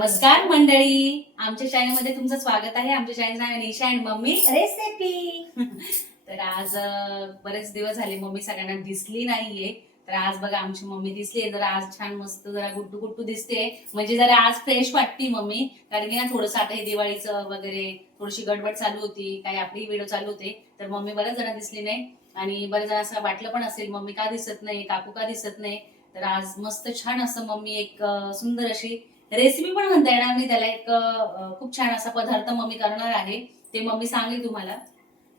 नमस्कार मंडळी. आमच्या चॅनलमध्ये तुमचं स्वागत आहे. आमच्या चॅनल नाव आहे निशा अँड मम्मी. रेसिपी तर आज बरेच दिवस झाले मम्मी सगळ्यांना दिसली नाहीये. तर आज बघा आमची मम्मी दिसली जरा आज छान मस्त जरा गुट्टू गुट्टू दिसते म्हणजे जरा आज फ्रेश वाटती मम्मी. कारण की ना थोडंसं आता हे दिवाळीचं वगैरे थोडीशी गडबड चालू होती. काही आपली व्हिडिओ चालू होते. तर मम्मी बऱ्याच जण दिसली नाही. आणि बरेच जण असं वाटलं पण असेल मम्मी का दिसत नाही? काकू का दिसत नाही? तर आज मस्त छान असं मम्मी एक सुंदर अशी रेसिपी पण म्हणता येणार नाही. त्याला एक खूप छान असा पदार्थ मम्मी करणार आहे. ते मम्मी सांगेल तुम्हाला.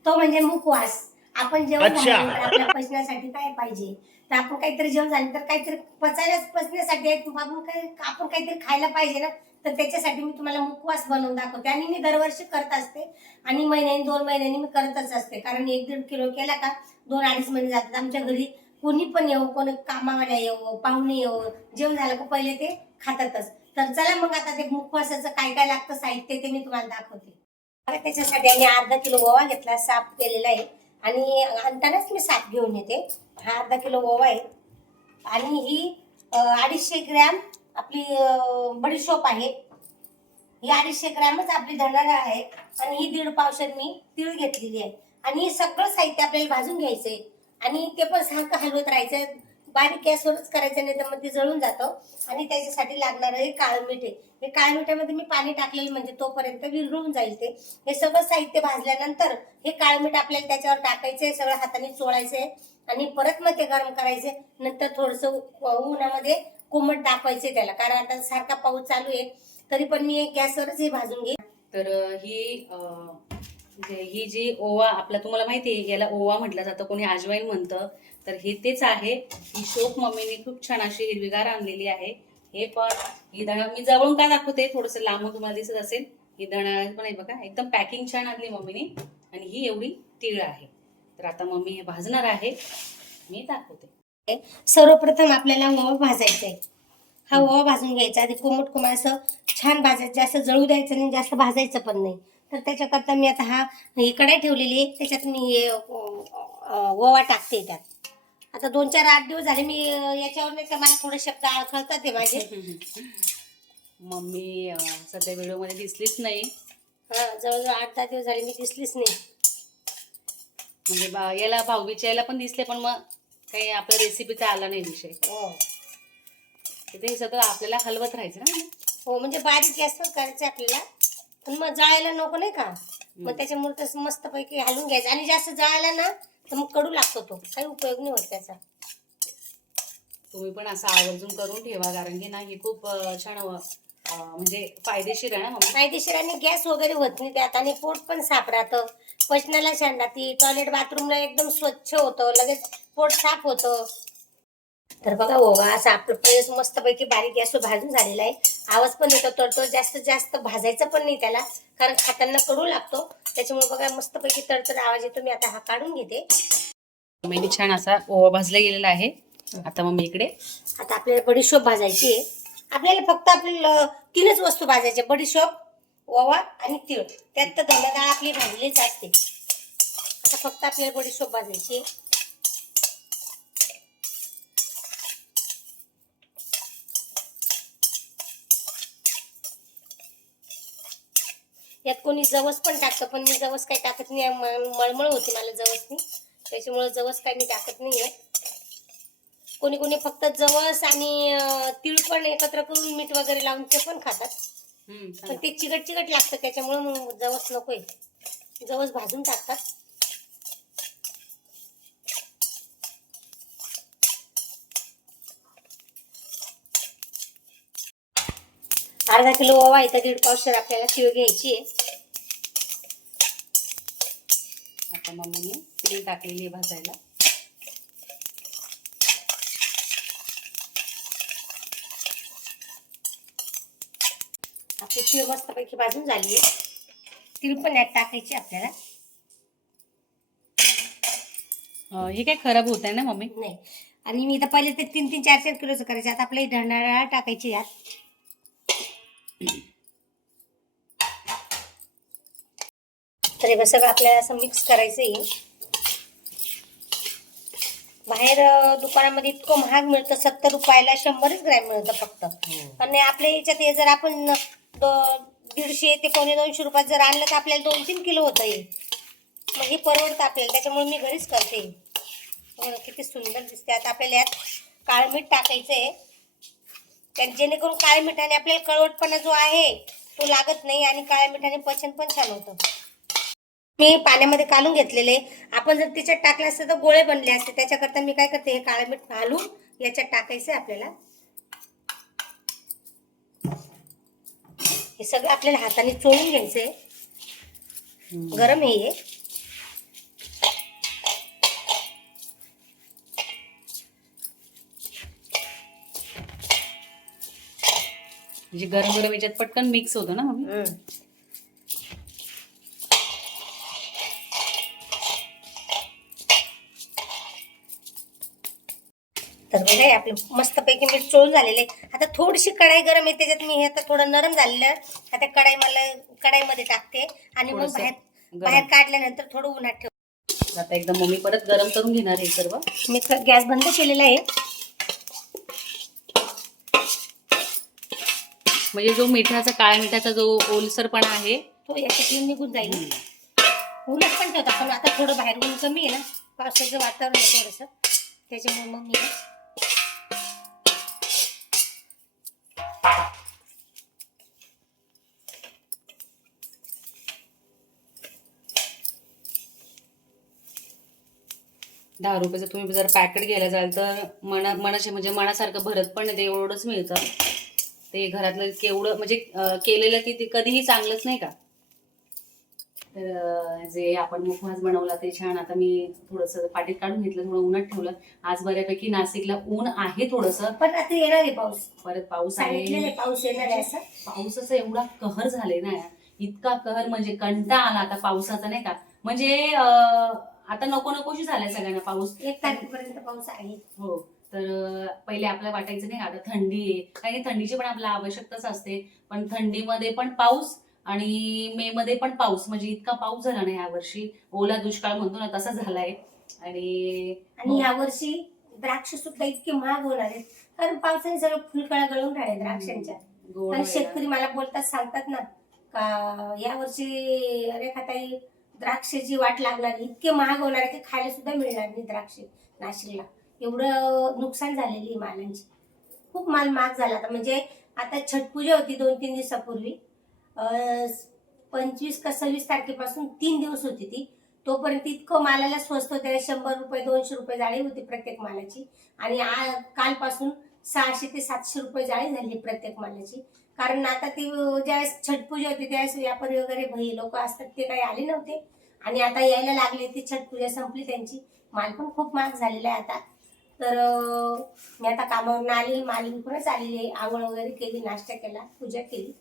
तो म्हणजे मुखवास. आपण जेवण अच्छा. झाल्यानंतर आपल्या पचण्यासाठी काय पाहिजे? तर आपण काहीतरी जेवण झालं तर काहीतरी पचायला पचण्यासाठी आहे. आपण काय आपण काहीतरी खायला पाहिजे ना तर त्याच्यासाठी मी तुम्हाला मुखवास बनवून दाखवते. आणि मी दरवर्षी करत असते. आणि महिन्यानी दोन महिन्यांनी मी करतच असते. कारण एक दीड किलो केला का दोन अडीच महिने जातात. आमच्या घरी कोणी पण येऊ कोणी कामावाल्या येऊ पाहुणे येऊ जेवण झालं का पहिले ते खातातच. तर चला मग आता ते मुखवासाचं काय काय लागतं साहित्य ते मी तुम्हाला दाखवते. त्याच्यासाठी आम्ही अर्धा किलो ओवा घेतला साफ केलेला आहे. आणि आणतानाच मी साफ घेऊन येते. हा अर्धा किलो ओवा आहे. आणि ही अडीचशे ग्रॅम आपली बडीशोप आहे. ही अडीचशे ग्रॅमच आपली धणार आहे. आणि ही दीड पावशर मी तीळ घेतलेली आहे. आणि हे सगळं साहित्य आपल्याला भाजून घ्यायचंय. आणि ते पण सारखं हलवत राहायचं. बारीक गॅसवरच करायचं नाही तर मग ते जळून जातं. आणि त्याच्यासाठी लागणार हे काळं मीठ आहे. हे काळ्या मिठामध्ये मी पाणी टाकलेलं म्हणजे तोपर्यंत विरळून जाईल ते. हे सगळं साहित्य भाजल्यानंतर हे काळं मीठ आपल्याला त्याच्यावर टाकायचंय सगळं हाताने चोळायचंय. आणि परत मग ते गरम करायचे नंतर थोडस उन्हामध्ये कोमट दाखवायचे त्याला. कारण आता सारखा पाऊस चालू आहे. तरी पण मी गॅसवरच हे भाजून घे तर ही अं, म्हणजे ही जी ओवा आपला तुम्हाला माहिती आहे याला ओवा म्हटलं जातं. कोणी आजवाईन म्हणतं. तर हे तेच आहे. ही शोप मम्मीने खूप छान अशी हिरवीगार आणलेली आहे. हे पण ही दणा मी जवळून का दाखवते? थोडस लांबून तुम्हाला दिसत असेल. ही दणा पण आहे बघा एकदम पॅकिंग छान आणली मम्मीने. आणि ही एवढी तीळ आहे. तर आता मम्मी हे भाजणार आहे. मी दाखवते. सर्वप्रथम आपल्याला ओवा भाजायचा आहे. हा ओवा भाजून घ्यायचा. आधी कोमट कोमट असं छान भाजायचं. जास्त जळू द्यायचं नाही जास्त भाजायचं पण नाही. तर त्याच्याकरता मी आता हा ही कढाई ठेवलेली आहे. त्याच्यात मी हे ओवा टाकते त्यात. आता दोन चार आठ दिवस झाले मी याच्यावर नाही का मला थोडे शब्द कळतात ते माझे. मम्मी अं, सध्या व्हिडिओमध्ये दिसलीच नाही. हा जवळजवळ आठ दहा दिवस झाले मी दिसलीच नाही. म्हणजे बा- याला भाऊबीच्या याला पण दिसले पण मग काही आपल्या रेसिपीचा आला नाही विषय. हो. हे सगळं आपल्याला हलवत राहायचं ना. हो म्हणजे बारीक गॅसवर करायचं आपल्याला. पण मग जळायला नको नाही का? मग त्याच्यामुळे तसं मस्तपैकी हलवून घ्यायचं. आणि जास्त जळायला ना तर मग कडू लागतो तो. काही उपयोग नाही होत त्याचा. तुम्ही पण असं आवर्जून करून ठेवा कारण की ना हे खूप छान म्हणजे फायदेशीर आहे ना फायदेशीर आणि गॅस वगैरे होत नाही त्यात आणि पोट पण साफ राहतं. पचनाला छान राहते. टॉयलेट बाथरूमला एकदम स्वच्छ होतं. लगेच पोट साफ होतं. तर बघा ओवा असं आपलं प्रेस मस्तपैकी बारीक गॅसवर भाजून झालेला आहे. आवाज पण येतो तळतो जास्त जास्त भाजायचं पण नाही त्याला कारण खाताना कडू लागतो. त्याच्यामुळे बघा मस्तपैकी तडतड आवाज येतो. मी आता हा काढून घेते. मम्मीने छान असा ओवा भाजला गेलेला आहे. आता मम्मी इकडे आता आपल्याला बडीशोप भाजायची आहे. आपल्याला फक्त आपल्याला तीनच वस्तू भाजायच्या. बडीशोप ओवा आणि तीळ. त्यात तर धना डाळ आपली भाजलीच असते. आता फक्त आपल्याला बडीशोप भाजायची आहे. यात कोणी जवस पण टाकतं पण मी जवस काही टाकत नाही मळमळ होती मला जवसनी त्याच्यामुळे जवस काही मी टाकत नाहीये कोणी कोणी फक्त जवस आणि तीळ पण एकत्र करून मीठ वगैरे लावून ते पण खातात. पण. ते चिकट चिकट लागतं त्याच्यामुळे जवस नकोय. जवस भाजून टाकतात. अर्धा किलो ओवा तर दीड पावशर आपल्याला तीळ घ्यायची आहे. आता मम्मीने तीळ टाकलेली भाजायला. आपली तीळ मस्तपैकी भाजून झाली आहे. तीळ पण यात टाकायची आपल्याला. हे काय खराब होत आहे ना मम्मी? नाही. आणि मी तर पहिले ते तीन तीन चार चार किलोचं करायचं. आता आपल्या ढळणारा टाकायची यात. तर हे सगळं आपल्याला असं मिक्स करायचं आहे बाहेर दुकानामध्ये इतकं महाग मिळतं सत्तर रुपयाला शंभरच ग्रॅम मिळतं फक्त. आणि आपल्या याच्यात हे जर आपण दीडशे ते पावणे दोनशे रुपयात जर आणलं तर आपल्याला दोन तीन किलो होतं हे. मग हे परवडतं आपल्याला त्याच्यामुळे मी घरीच करते. किती सुंदर दिसते आता आपल्याला यात काळं मीठ टाकायचं आहे त्यात जेणेकरून काळ्या मिठाने आपल्याला कळवटपणा जो आहे तो लागत नाही आणि काळ्या मिठाने पचन पण छान होतं. मी पाण्यामध्ये काढून घेतलेले. आपण जर त्याच्यात टाकलं असतं तर गोळे बनले असते. त्याच्याकरता मी काय करते हे काळं मीठ घालून याच्यात टाकायचं आहे आपल्याला. हे सगळं आपल्याला हाताने चोळून घ्यायचंय. गरम आहे हे. म्हणजे गरम गरम याच्यात पटकन मिक्स होतं ना मम्मी तर बघा आपलं मस्तपैकी मीठ चोळून झालेले. आता थोडीशी कढाई गरम आहे त्याच्यात मी हे आता थोडं नरम झालेलं आहे. आता कढाई मला कढाईमध्ये टाकते. आणि मग बाहेर. बाहेर काढल्यानंतर थोडं उन्हात ठेव आता एकदा मम्मी परत गरम करून घेणार हे सर्व. मी गॅस बंद केलेला आहे. म्हणजे जो मिठाचा काळ्या मिठाचा जो ओलसरपणा आहे. तो याच्यातून निघून जाईल. ऊनच पण ठेवता पण आता थोडं बाहेर ऊन कमी आहे ना. पावसाचं वातावरण आहे थोडंसं. त्याच्यामुळे मग मी दहा रुपयाचं तुम्ही जर पॅकेट घ्यायला जाल तर मना मनाचे म्हणजे मनासारखं भरत पण नाही ते एवढंच मिळतं. ते घरातलं केवढं म्हणजे केलेलं की ते कधीही चांगलंच नाही का? तर जे आपण मुखवास बनवला ते छान. आता मी थोडंसं पाटीत काढून घेतलं थोडं उन्हात ठेवलं. आज बऱ्यापैकी नाशिकला ऊन आहे थोडंसं. पण आता येणार आहे पाऊस. परत पाऊस आहे. पाऊस येणार आहे असं. पावसाचा एवढा कहर झाले ना. इतका कहर म्हणजे कंटाळा आला आता पावसाचा नाही का? म्हणजे आता नको नकोशी झालाय सगळ्यांना पाऊस. एक तारखेपर्यंत पाऊस आहे. हो तर पहिले आपल्याला वाटायचं नाही आता थंडी आहे. कारण की थंडीची पण आपल्याला आवश्यकताच असते. पण थंडीमध्ये पण पाऊस आणि मे मध्ये पण पाऊस. म्हणजे इतका पाऊस झाला ना यावर्षी ओला दुष्काळ म्हणतो ना तसा झालाय. आणि आणि यावर्षी द्राक्ष सुद्धा इतके महाग होणार आहेत. कारण पावसाने सगळं फुलकळा गळून राहिले द्राक्षांच्या. आणि शेतकरी मला बोलतात सांगतात ना का यावर्षी रेखाताई द्राक्षाची वाट लागणार इतके महाग होणार आहे की खायला सुद्धा मिळणार नाही द्राक्षे नाशिकला. एवढं नुकसान झालेली आहे मालांची. खूप माल महाग झाला आता. म्हणजे आता छटपूजा होती दोन तीन दिवसापूर्वी. पंचवीस का सव्वीस तारखेपासून तीन दिवस होती ती. तोपर्यंत इतकं मालाला स्वस्त होत्या शंभर रुपये दोनशे रुपये जाळी होती प्रत्येक मालाची. आणि आ- कालपासून सहाशे ते सातशे रुपये जाळी झाली प्रत्येक मालाची. कारण आता ती ज्यावेळेस छट पूजा होती त्यावेळेस व्यापारी वगैरे भई लोक असतात ते काही आले नव्हते. आणि आता यायला लागले ती छटपूजा संपली त्यांची. माल पण खूप महाग झालेला आहे आता. तर मी आता कामावरून आली माल विकूनच आलेली आहे. आंघोळ वगैरे केली नाश्ता केला पूजा केली.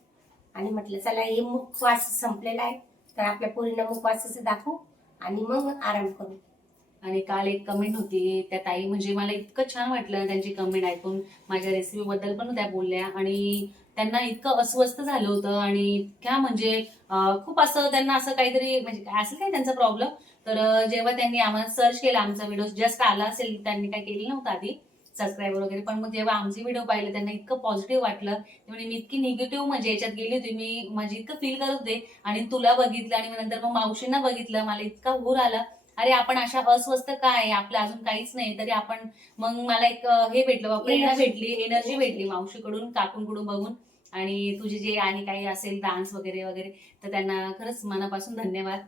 आणि म्हटलं चला हे मुखवास संपलेला आहे. तर आपल्या पोरींना मुखवासाचं दाखवू आणि मग आराम करू. आणि काल एक कमेंट होती त्या ताई म्हणजे मला इतकं छान वाटलं त्यांची कमेंट ऐकून. माझ्या रेसिपी बद्दल पण त्या बोलल्या. आणि त्यांना इतकं अस्वस्थ झालं होतं आणि इतक्या म्हणजे खूप असं त्यांना असं काहीतरी म्हणजे काय असेल काय त्यांचा प्रॉब्लेम तर जेव्हा त्यांनी आम्हाला सर्च केला आमचा व्हिडिओ जस्ट आला असेल त्यांनी काय केली नव्हता आधी सबस्क्राईबर वगैरे. पण मग जेव्हा आमचे व्हिडिओ पाहिले त्यांना इतकं पॉझिटिव्ह वाटलं. म्हणजे मी इतकी निगेटिव्ह म्हणजे याच्यात गेली होती. मी माझी इतकं फील करत होते आणि तुला बघितलं आणि मग नंतर मग मावशींना बघितलं. मला इतका हुर आला. अरे आपण अशा अस्वस्थ काय? आपलं अजून काहीच नाही. तरी आपण मग मला एक हे भेटलं बा, प्रेरणा Energy. भेटली. एनर्जी भेटली मावशीकडून काकूंकडून बघून. आणि तुझे जे आहे काही असेल डान्स वगैरे वगैरे तर त्यांना खरंच मनापासून धन्यवाद.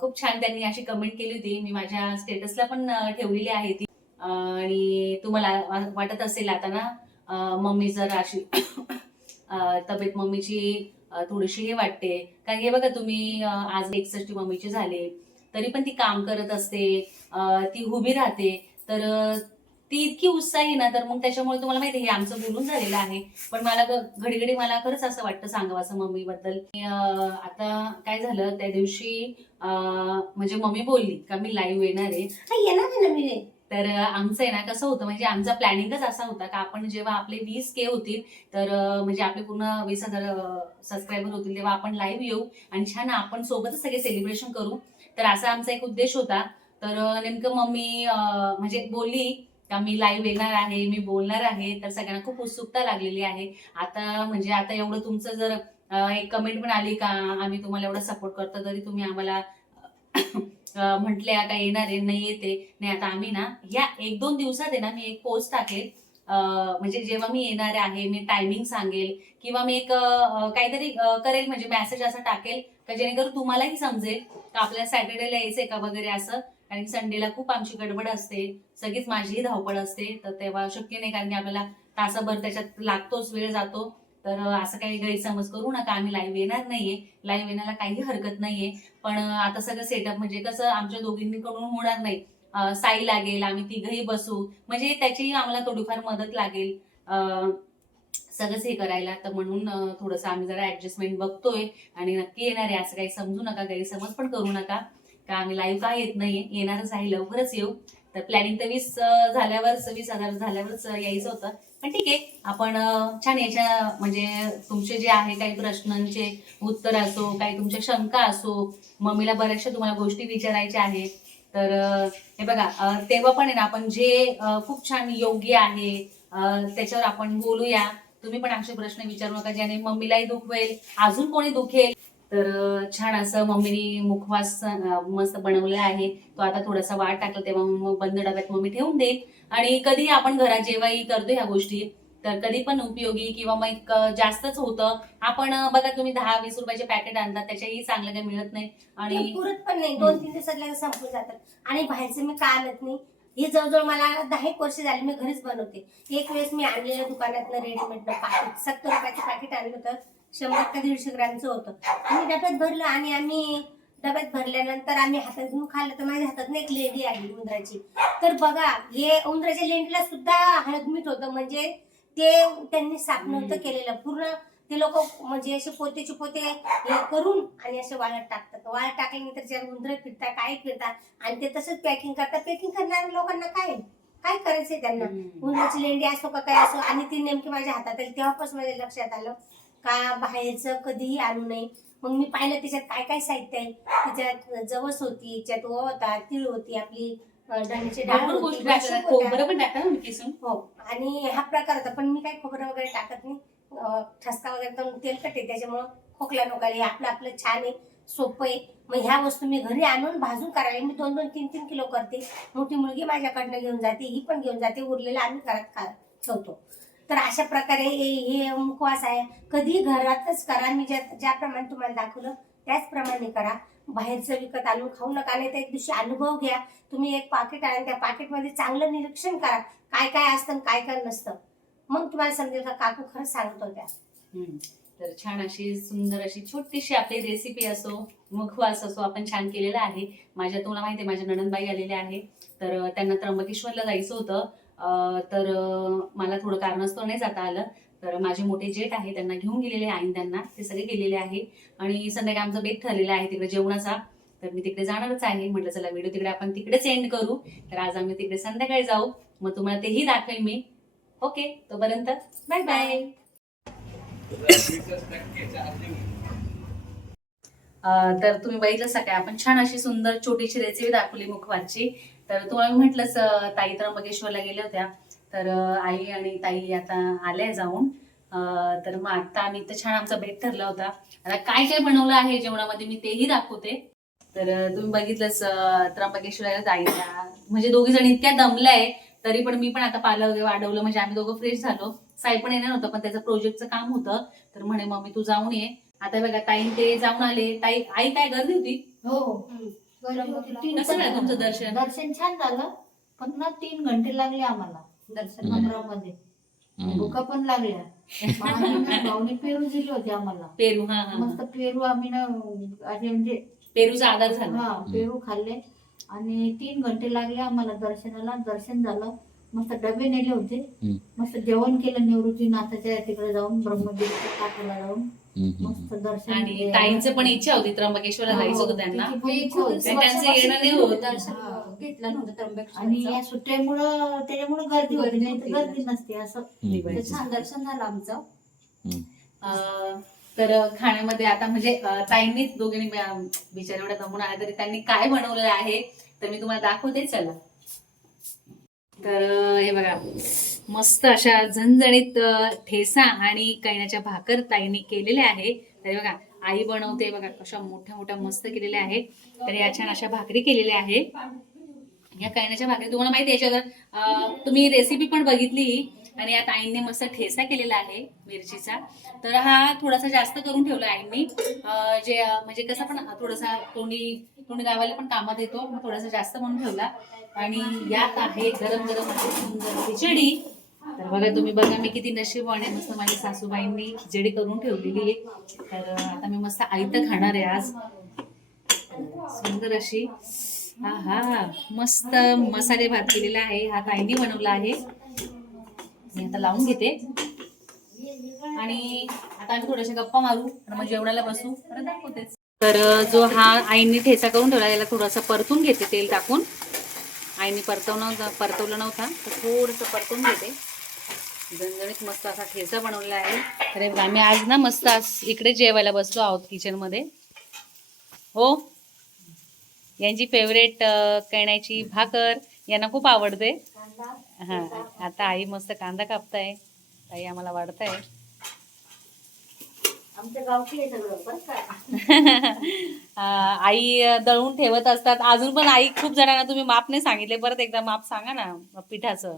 खूप छान त्यांनी अशी कमेंट केली होती. मी माझ्या स्टेटसला पण ठेवलेली आहे ती. आणि तुम्हाला वाटत असेल आता ना मम्मी जर अशी तब्येत मम्मीची थोडीशी हे वाटते. कारण हे बघा तुम्ही आज एकसष्टी मम्मीची झाले. तरी पण ती काम करत असते ती उभी राहते. तर ती इतकी उत्साही ना तर मग त्याच्यामुळे तुम्हाला माहिती आहे, हे आमचं बोलून झालेलं आहे. पण मला घडी घडी मला खरंच असं वाटतं सांगावं असं मम्मी बद्दल आता काय झालं त्या दिवशी म्हणजे मम्मी बोलली का मी लाईव्ह येणार आहे. येणार आहे ना मी. तर आमचं आहे ना कसं होतं म्हणजे आमचा प्लॅनिंगच असा होता का आपण जेव्हा आपले वीस के होतील तर म्हणजे आपले पूर्ण वीस हजार सबस्क्रायबर होतील तेव्हा आपण लाईव्ह येऊ आणि छान आपण सोबतच सगळे सेलिब्रेशन करू. तर असा आमचा एक उद्देश होता. तर नेमकं मम्मी म्हणजे बोलली का मी लाईव्ह येणार आहे मी बोलणार आहे. तर सगळ्यांना खूप उत्सुकता लागलेली आहे. आता म्हणजे आता एवढं तुमचं जर एक कमेंट पण आली का आम्ही तुम्हाला एवढा सपोर्ट करतो तरी तुम्ही आम्हाला अं, म्हटले का येणार आहे नाही येते नाही आता आम्ही ना या एक दोन दिवसात आहे ना मी एक पोस्ट टाकेल. म्हणजे जेव्हा मी येणार आहे मी टायमिंग सांगेल किंवा मी एक काहीतरी करेल म्हणजे मेसेज असं टाकेल का जेणेकरून तुम्हालाही समजेल का आपल्याला सॅटर्डेला यायचंय का वगैरे असं. कारण संडेला खूप आमची गडबड असते. सगळीच माझीही धावपळ असते. तर तेव्हा शक्य नाही कारण की आपल्याला तासाभर त्याच्यात लागतोच वेळ जातो. तर असं काही गैरसमज करू नका. आम्ही लाईव्ह येणार नाहीये. लाईव्ह येण्याला काही हरकत नाहीये. पण आता सगळं सेटअप म्हणजे कसं आमच्या दोघींकडून होणार नाही. साई लागेल आम्ही तिघही बसू. म्हणजे त्याचीही आम्हाला थोडीफार मदत लागेल. अं, सगळंच हे करायला. तर म्हणून थोडंसं आम्ही जरा ऍडजस्टमेंट बघतोय आणि नक्की येणार आहे. असं काही समजू नका गैरसमज पण करू नका. का आम्ही लाईव्ह का येत नाहीये? येणारच आहे लवकरच येऊ. तर प्लॅनिंग तर वीस झाल्यावर झाल्यावरच वीस हजार झाल्यावरच यायचं होतं. पण ठीक आहे. आपण छान याच्या म्हणजे तुमचे जे आहे काही प्रश्नांचे उत्तर असो काही तुमच्या शंका असो मम्मीला बऱ्याचशा तुम्हाला गोष्टी विचारायच्या आहेत. तर हे बघा तेव्हा पण आहे ना आपण जे खूप छान योग्य आहे त्याच्यावर आपण बोलूया. तुम्ही पण असे प्रश्न विचारू नका ज्याने मम्मीलाही दुखवेल अजून कोणी दुखेल तर छान असं मम्मीने मुखवास मस्त बनवलं आहे. तो आता थोडासा वाट टाकला तेव्हा मग बंद डब्यात मम्मी ठेवून देईल. आणि कधी आपण घरात जेव्हाही करतो ह्या गोष्टी तर कधी पण उपयोगी किंवा मग एक, जास्तच होतं. आपण बघा तुम्ही दहा वीस रुपयाचे पॅकेट आणतात त्याच्याही चांगलं काही मिळत नाही. आणि पुरत पण नाही. दोन तीन दिवसात लगेच संपून जातात. आणि बाहेरचे मी काय आणत नाही? हे जवळजवळ मला दहा एक वर्ष झाली मी घरीच बनवते. एक वेळेस मी आणलेल्या दुकानात रेडीमेडनं पाकिट सत्तर रुपयाचं पाकिट आणलं होतं. शंभर का दीडशे ग्रॅमचं होतं. आणि डब्यात भरलं आणि आम्ही डब्यात भरल्यानंतर आम्ही हातात घेऊन खाल्लं. तर माझ्या हातात एक लेंडी आली उंदराची. तर बघा हे उंदराच्या लेंडीला सुद्धा हळद मीठ होतं. म्हणजे ते त्यांनी साफ नव्हतं. केलेलं. पूर्ण ते लोक म्हणजे असे पोतेचे पोते हे करून आणि असे वाळत टाकतात. वाळत टाकल्यानंतर त्याच्यावर उंदरं फिरतात काय फिरतात आणि ते तसंच पॅकिंग करतात. पॅकिंग करणाऱ्या लोकांना काय? काय करायचंय त्यांना. उंदराची लेंडी असो का काय असो आणि ती नेमकी माझ्या हातात आली. तेव्हापासून माझ्या लक्षात आलं का बाहेरचं कधीही आणू नये. मग मी पाहिलं त्याच्यात काय काय साहित्य आहे. त्याच्यात जवस होती त्याच्यात ओवा होता तीळ होती आपली होती टाकतात. खोबरं पण टाकतात ना किसून. हो आणि हा प्रकार होता पण मी काही खोबरं वगैरे टाकत नाही. अं, ठसका वगैरे तर तेलकट आहे त्याच्यामुळं खोकला नको हे आपलं आपलं छान आहे सोपं आहे. मग ह्या वस्तू मी घरी आणून भाजून करायला मी दोन दोन तीन तीन किलो करते. मोठी मुलगी माझ्याकडनं घेऊन जाते ही पण घेऊन जाते उरलेलं आम्ही घरात खा ठेवतो. तर अशा प्रकारे हे हे मुखवास आहे. कधी घरातच करा मी ज्या ज्याप्रमाणे तुम्हाला दाखवलं त्याचप्रमाणे करा. बाहेरचं विकत आणून खाऊ नका नाही तर एक दिवशी अनुभव घ्या. तुम्ही एक पाकिट आणा त्या पाकिटमध्ये चांगलं निरीक्षण करा. काय काय असतं आणि काय काय नसतं. मग तुम्हाला समजेल का काकू खरंच सांगत होत्या हम्म. तर छान अशी सुंदर अशी छोटीशी आपली रेसिपी असो मुखवास असो आपण छान केलेला आहे. माझ्या तुम्हाला माहिती आहे माझ्या नणंदबाई आलेल्या आहे तर अं, त्यांना त्र्यंबकेश्वरला जायचं होतं. अं, तर अं, मला थोडं कारणास्तव नाही जाता आलं. तर माझे मोठे जेठ आहे त्यांना घेऊन गेलेले आहे त्यांना ते सगळे गेलेले आहे. आणि संध्याकाळी आमचा बेत ठरलेला आहे तिकडे जेवणाचा. तर मी तिकडे जाणारच आहे. म्हटलं चला व्हिडिओ तिकडे आपण तिकडेच एंड करू. तर आज आम्ही तिकडे संध्याकाळी जाऊ. मग तुम्हाला तेही दाखवेल मी. ओके तोपर्यंत बाय बाय तर तुम्ही बघितलं सकाळी आपण छान अशी सुंदर छोटीशी रेसिपी दाखवली मुखवासची तर तुम्हाला म्हटलंच ताई त्र्यंबकेश्वरला गेल्या होत्या. तर आई आणि ताई आता आल्या जाऊन. अं, तर मग आता आम्ही तर छान आमचा भेट ठरला होता. आता काय काय बनवलं आहे जेवणामध्ये मी तेही दाखवते. तर तुम्ही बघितलंच अं, त्र्यंबकेश्वरला जायला. म्हणजे दोघी जण इतक्या दमल्या तरी पण मी पण आता पालं वगैरे वाढवलं. म्हणजे आम्ही दोघं फ्रेश झालो. साई पण येणार होतं पण त्याचं प्रोजेक्टचं काम होतं. तर म्हणे मम्मी तू जाऊन ये. आता बघा ताई ते जाऊन आले. ताई आई काय गर्दी होती? हो. कसं झालं तुमचं दर्शन? दर्शन छान झालं पण ना तीन घंटे लागले आम्हाला. दर्शन हम्म. मंदिरामध्ये. भुका पण लागल्या मग आम्ही ना भाऊनी पेरू दिली होती आम्हाला. पेरू हा हा मस्त पेरू आम्ही ना असे म्हणजे पेरूचा आधार झाला. हा पेरू खाल्ले. आणि तीन घंटे लागले आम्हाला दर्शनाला. दर्शन झालं. मस्त डबे नेले होते. हम्म. मस्त जेवण केलं निवृत्तीनाथाच्या तिकडे जाऊन ब्रह्मदेवीच्या काठाला जाऊन. मस्त दर्शन आणि. ताईंचं पण इच्छा होती त्र्यंबकेश्वरला हो, जायचं होतं त्यांना तिची पण इच्छा होती. आणि त्यांचं येणं नाही होत. दर्शन हा. घेतलं नव्हतं त्र्यंबकेश्वरचं. आणि या सुट्ट्यामुळं त्याच्यामुळं गर्दी होती गर्दी नाही तर होती. गर्दी नसते असं तर छान दर्शन झालं आमचं अं, तर खाण्यामध्ये आता म्हणजे अं, ताईंनीच दोघींनी अं, बिचार एवढ्या दमून आल्या तरी त्यांनी काय बनवलेलं आहे तर मी तुम्हाला दाखवते चला तर अं, हे बघा मस्त अशा झणझणीत ठेसा आणि कैण्याच्या भाकर ताईने केलेल्या आहे. तर बघा आई बनवते बघा कशा मोठ्या मोठ्या मस्त केलेल्या आहे. तर या छान अशा भाकरी केलेल्या आहे. या कैण्याच्या भाकरी तुम्हाला माहिती आहे याच्यावर तुम्ही रेसिपी पण बघितली आणि या ताईंनी मस्त ठेसा केलेला आहे मिरचीचा. तर हा थोडासा जास्त करून ठेवला आईंनी जे म्हणजे कसं पण थोडासा कोणी कोणी गावाला पण कामात येतो थोडासा जास्त म्हणून ठेवला. आणि यात आहे गरम गरम सुंदर खिचडी. तर बघा तुम्ही बघा मी किती नशीबवाने मस्त माझ्या सासूबाईंनी खिचडी करून ठेवलेली आहे. तर आता मी मस्त आयतं खाणार आहे आज. सुंदर अशी हा हा मस्त मसाले भात केलेला आहे. हा ताईंनी बनवला आहे. मी आता लावून घेते. आणि आता आम्ही थोड्याशा गप्पा मारू. तर मग जेवणाला बसू. परत दाखवतेच. तर जो हा आईंनी ठेचा करून ठेवला याला थोडासा परतून घेते तेल टाकून. आईने परतवणं परतवलं नव्हता तर थोडंसं परतून घेते. झणझणीत मस्त असा ठेचा बनवलेला आहे. तर बघा, आम्ही आज ना मस्त आज इकडे जेवायला बसलो आहोत किचनमध्ये हो? यांची फेवरेट कण्याची भाकर यांना खूप आवडते. हा आता आई मस्त कांदा कापताय. ताई आम्हाला वाढताय. आई दळून ठेवत असतात. अजून पण आई खूप जणांना तुम्ही माप नाही सांगितले. परत एकदा माप सांगा ना पिठाचं.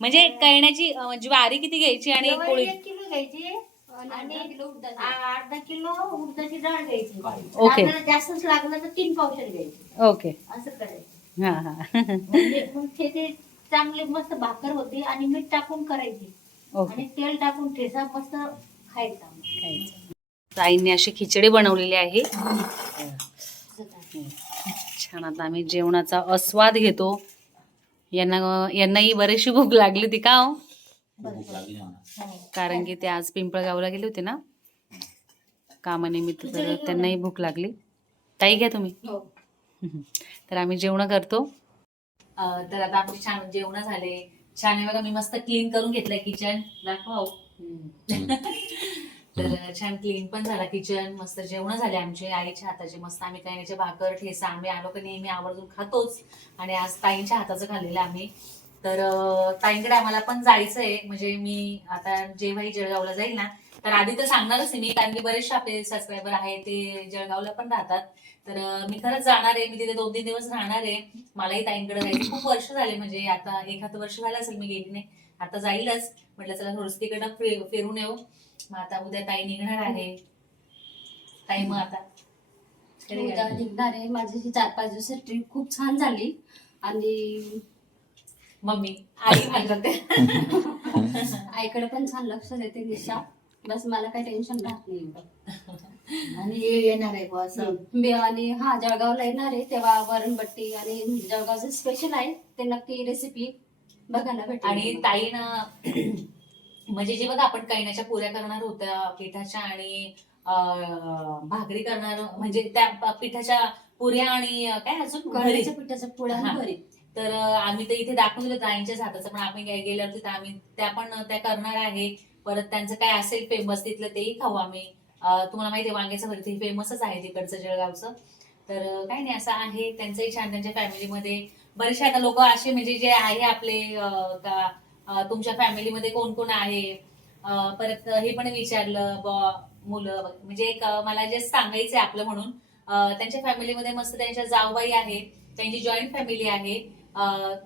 म्हणजे कळण्याची ज्वारी किती घ्यायची आणि जवळ एक किलो घ्यायची आणि अर्धा किलो उडदाची. आ- अर्धा किलो उडदाची डाळ घ्यायची. ओके. आपल्याला जास्तच लागलं तर तीन पावशेर घ्यायची. ओके. असं करायचं. हा हा. म्हणजे मग ते ते चांगले मस्त भाकर होती आणि मीठ टाकून करायची. ओके. आणि तेल टाकून ठेसा मस्त खायचा. ताईंनी अशी खिचडी बनवलेली आहे. छान आता आम्ही जेवणाचा आस्वाद घेतो. यांना यांनाही बरीचशी भूक लागली होती का हो? कारण की ते आज पिंपळगावला गेले होते ना. कामानिमित्त तर त्यांनाही भूक लागली. ताई घ्या तुम्ही. हो. तर आम्ही जेवण करतो. तर आता आमचे छान जेवण झाले. छान आहे बघा मी मस्त क्लीन करून घेतलंय किचन दाखवा हो. तर छान क्लीन पण झाला. किचन मस्त जेवण झाले आमचे. आईच्या हाताचे मस्त आम्ही कैण्याचे भाकर ठेसा आम्ही आलो की नेहमी आवर्जून खातोच. आणि आज ताईंच्या हाताचं खाल्लेलं आम्ही. तर ताईंकडे आम्हाला पण जायचंय. म्हणजे मी आता जेव्हाही जळगावला जाईल ना तर आधी तर सांगणारच आहे मी कारण की बरेचसे आपले सबस्क्रायबर आहे ते जळगावला पण राहतात. तर मी खरंच जाणार आहे. मी तिथे दोन तीन दिवस राहणार आहे. मलाही ताईंकडे जायचं. खूप वर्ष झाले. म्हणजे आता एखादं वर्ष झालं असेल मी गेली नाही. आता जाईलच. म्हटलं चला थोडस तिकडं फिरून येऊ. मग आता उद्या ताई निघणार आहे. ताई मग आता कधी उद्या? निघणार आहे. माझी ही चार पाच दिवसाची ट्रिप खूप छान झाली. आणि मम्मी. आई म्हणतात. आईकडे पण छान लक्ष देते दिशा बस मला काही टेन्शन राहत नाही एवढं. आणि हे येणार आहे बुवा असं. मी आणि हा जळगावला येणार आहे. तेव्हा वरणबट्टी आणि जळगावचं स्पेशल आहे. ते नक्की रेसिपी बघायला भेटेल. आणि ताईनं म्हणजे जे बघा आपण कैण्याच्या पुऱ्या करणार होत्या पिठाच्या आणि भाकरी करणार म्हणजे त्या पिठाच्या पुऱ्या आणि काय अजून? घरी कळण्याच्या पिठाच्या. आणि भरीत तर आम्ही तर इथे दाखवून दिलं ताईंच्याच हाताचं पण आम्ही काय गेल्यावरती तर आम्ही त्या पण त्या करणार आहे. परत त्यांचं काय असेल फेमस तिथलं तेही खाऊ आम्ही. तुम्हाला माहिती आहे वांग्याचं भरीत फेमसच आहे तिकडचं जळगावचं. तर काही नाही असं आहे. त्यांचंही छान त्यांच्या फॅमिलीमध्ये बरेचसे आता लोक असे म्हणजे जे आहे आपले का तुमच्या फॅमिलीमध्ये कोण कोण आहे परत हे पण विचारलं मुलं. म्हणजे एक मला जे सांगायचंय आपलं म्हणून त्यांच्या फॅमिलीमध्ये मस्त त्यांच्या जावबाई आहे त्यांची जॉईंट फॅमिली आहे.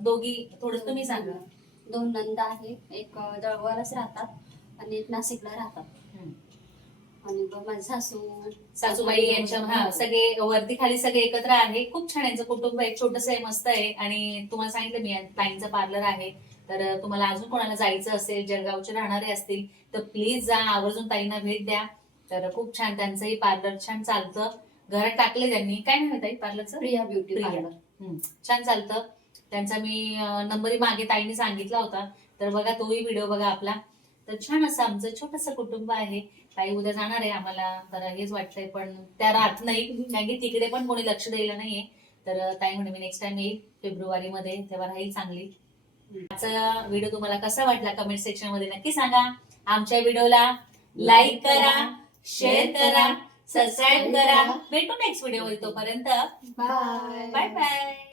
दोघी थोडं तुम्ही सांगा. दोन नंदा आहे एक जळगावलाच राहतात आणि एक नाशिकला राहतात. आणि माझी सासू सासूबाई यांच्या हा सगळे वरती खाली सगळे एकत्र आहे. खूप छान यांचं कुटुंब आहे छोटस आहे मस्त आहे. आणि तुम्हाला सांगितलं मी ताईंचं पार्लर आहे. तर तुम्हाला अजून कोणाला जायचं असेल जळगावचे राहणारे असतील तर प्लीज जा आवर्जून ताईंना भेट द्या. तर खूप छान त्यांचंही पार्लर छान चालतं. घरात टाकले त्यांनी. काय नाव आहे ताई पार्लरचं प्रिया ब्युटी. पार्लर छान चालतं. त्यांचा मी नंबरही मागे ताईने सांगितला होता. तर बघा तोही व्हिडिओ बघा आपला. तर छान असं आमचं छोटस कुटुंब आहे. ताई उद्या जाणार आहे आम्हाला. तर हेच वाटतंय पण त्या राहत नाही. कारण की तिकडे पण कोणी लक्ष द्यायला नाहीये. तर ताई म्हणे मी नेक्स्ट टाइम येईल फेब्रुवारी मध्ये तेव्हा राहील चांगली. आजचा व्हिडिओ तुम्हाला कसा वाटला कमेंट सेक्शनमध्ये नक्की सांगा. आमच्या व्हिडिओला लाईक करा शेअर करा सबस्क्राईब करा. भेटू नेक्स्ट व्हिडिओ तोपर्यंत. Bye bye bye